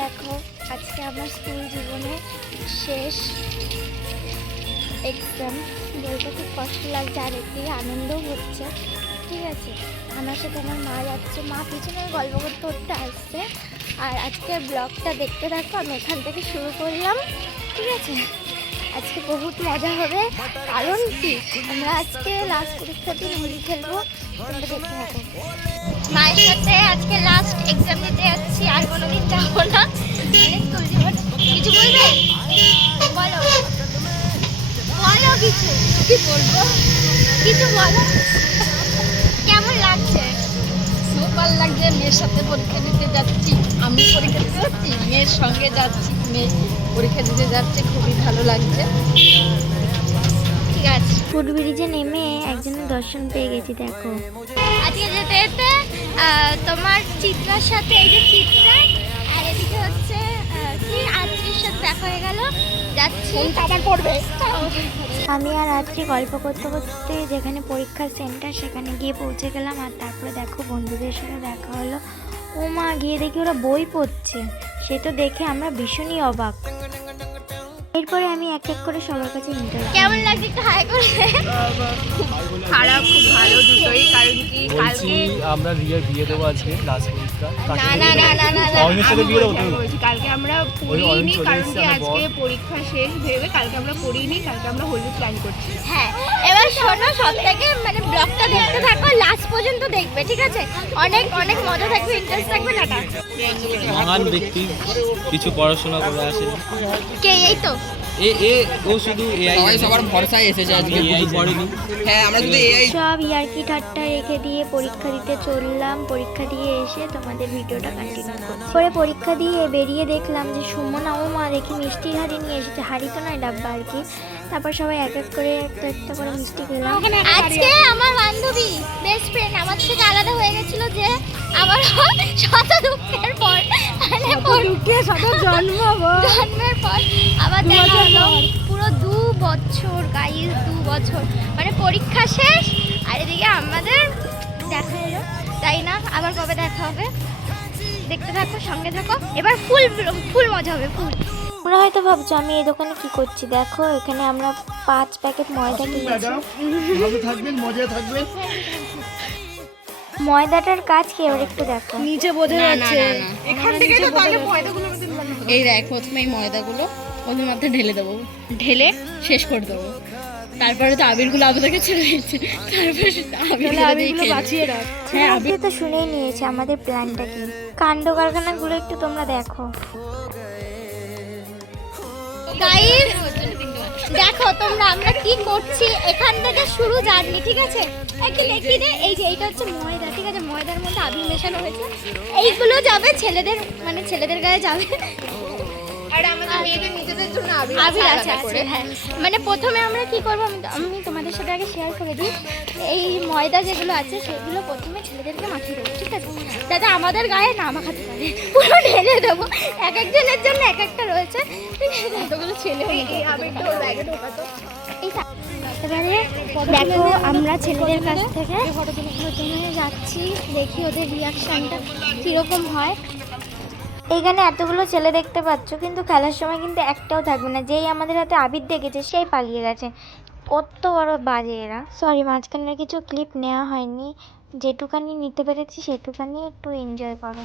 দেখো আজকে আমার স্কুল জীবনে শেষ এক্সাম, বলতে খুব কষ্ট লাগছে আর একদিকে আনন্দও হচ্ছে। ঠিক আছে, আমার সাথে আমার মা যাচ্ছে, মা পিছনে গল্প করতে করতে আসছে। আর আজকে ব্লগটা দেখতে থাকো, আমি এখান থেকে শুরু করলাম। ঠিক আছে, আজকে বহুত মজা হবে। কারণ কি, আমরা আজকে লাস্ট পরীক্ষার দিন হোলি খেলবো, তোমরা দেখতে থাকো। মায়ের সাথে আজকে লাস্ট এক্সাম দিতে যাচ্ছি, আর কোনোদিন যাবো না। স্কুল জীবন কিছু বলবে? বলো বলো, কিছু কি বলবো, কিছু বলো। কেমন লাগছে? সুপার লাগছে। মেয়ের সাথে পরীক্ষা দিতে যাচ্ছি, আমি পরীক্ষা দিতে যাচ্ছি, মেয়ের সঙ্গে যাচ্ছি, মেয়ে পরীক্ষা দিতে যাচ্ছে, খুবই ভালো লাগছে। ঠিক আছে, ফুট ব্রিজে নেমে একজনের দর্শন পেয়ে গেছি। দেখো আজকে যেতে যেতে তোমার চিত্রার সাথে, এই যে চিত্রা আর এদিকে হচ্ছে কি আত্রির সাথে দেখা হয়ে গেল। যাচ্ছি আবার পড়বে। আমি আর আজকে গল্প করতে করতে যেখানে পরীক্ষার সেন্টার সেখানে গিয়ে পৌঁছে গেলাম। আর তারপরে দেখো বন্ধুদের সাথে দেখা হলো। ও মা, গিয়ে দেখি ওরা বই পড়ছে, সে তো দেখে আমরা ভীষণই অবাক। এরপরে আমি এক এক করে সবার কাছে ইন্টারভিউ। কেমন লাগছে একটু হাই করে? খারাপ খুব ভালো দুটোই। কারণ কি কালকে আমরা রিয়ার বিয়ে দেবো আজকে লাস্ট পরীক্ষা। না না না না না না অরুণের সাথে বিয়ে দেবো তুমি? বলছি কালকে আমরা পড়িনি, কারণ কি আজকে পরীক্ষা শেষ ভেবে কালকে আমরা পড়িনি, কালকে আমরা হোলি প্ল্যান করছি। হ্যাঁ, এবার শোনো, সব থেকে মানে ব্লগটা দেখতে থাকো, লাস্ট পর্যন্ত দেখবে। ঠিক আছে, অনেক অনেক মজা থাকবে, ইন্টারেস্ট থাকবে। টাটা। মহান ব্যক্তি, কিছু পড়াশোনা করে আসে। কে? এই তো ও শুধু এআই সবার ভরসায় এসেছে আজকে। এআই পড়েনি। হ্যাঁ, আমরা শুধু এআই সব ইয়ার্কি ঠাট্টা রেখে দিয়ে পরীক্ষা দিতে চললাম। পরীক্ষা দিয়ে এসে তোমাদের ভিডিওটা কন্টিনিউ করছি। পরে পরীক্ষা দিয়ে বেরিয়ে দেখলাম যে সুমনা ও মা দেখি মিষ্টির হাড়ি নিয়ে এসেছে, হাড়ি তো নয়, ডাব্বা আর কি। তারপর সবাই এক এক করে একটা করে মিষ্টি খেলাম। আজকে আমার বান্ধবী বেস্ট ফ্রেন্ড আমার থেকে আলাদা হয়ে গেছিল, যে আমার শত দুঃখের পর, জন্মের পর আবার দেখা হলো। পুরো 2 বছর গাইস, 2 বছর মানে পরীক্ষা শেষ আর এদিকে আমাদের দেখা এলো, তাই না? আবার কবে দেখা হবে দেখতে থাকো, সঙ্গে থাকো, এবার ফুল ফুল মজা হবে, ফুল। তোমরা হয়তো ভাবছো আমি এই দোকানে কি করছি। দেখো এখানে আমরা 5 প্যাকেট ময়দা কিনেছি। ভালো থাকবেন, মজা থাকবেন। ময়দাটার কাজ কি এবার একটু দেখো। নিচে বোঝা যাচ্ছে, এখান থেকে তো তাহলে ময়দাগুলো এই দেখ প্রথমে এই ময়দাগুলো ওদের মধ্যে ঢেলে দেবো, ঢেলে শেষ করে দেবো। তারপরে তো আবিরগুলো আমাদেরকে ছেড়ে দিচ্ছে, তারপরে আবিরগুলো বাঁচিয়ে রাখ। হ্যাঁ, আপনি তো শুনেই নিয়েছে আমাদের প্ল্যানটা কি। কাণ্ড কারখানাগুলো একটু তোমরা দেখো। গাইস দেখো তোমরা আমরা কি করছি, এখান থেকে শুরু জার্নি। ঠিক আছে, একটু দেখি দে, এই যে এইটা হচ্ছে ময়দা। ঠিক আছে, ময়দার মধ্যে আবির মেশানো হয়েছে। এইগুলো যাবে ছেলেদের, মানে ছেলেদের গায়ে যাবে। আর আমাদের মেয়েদের নিজেদের জন্য আবির আছে আছে। হ্যাঁ, মানে প্রথমে আমরা কি করবো, আমি তোমাদের সাথে আগে শেয়ার করে দিই। এই ময়দা যেগুলো আছে সেগুলো প্রথমে ছেলেদেরকে মাখিয়ে দেবো। ঠিক আছে, যাতে আমাদের গায়ে না মাখাতে পারে, পুরো ঢেলে দেবো। এক একজনের জন্য এক একটা রয়েছে। ঠিক আছে, এতগুলো ছেলে এবারে দেখো আমরা ছেলেদের কাছ থেকে প্রথমে যাচ্ছি, দেখি ওদের রিয়াকশানটা কীরকম হয়। এখানে এতগুলো ছেলে দেখতে পাচ্ছ, কিন্তু খেলার সময় কিন্তু একটাও থাকবে না। যেই আমাদের হাতে আবির দেখেছে সেই পালিয়ে গেছে। কত বড় বাজে এরা। সরি, মাঝখানের কিছু ক্লিপ নেওয়া হয়নি, যেটুকানি নিতে পেরেছি সেটুকানি একটু এনজয় করো।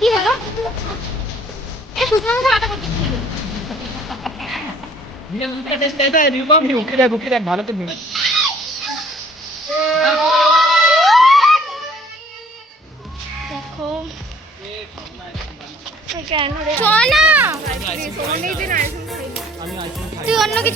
দিয়ে হলো ভালো তো দেখো শোনা আমি আইসক্রিম খাই তুই অন্য কিছু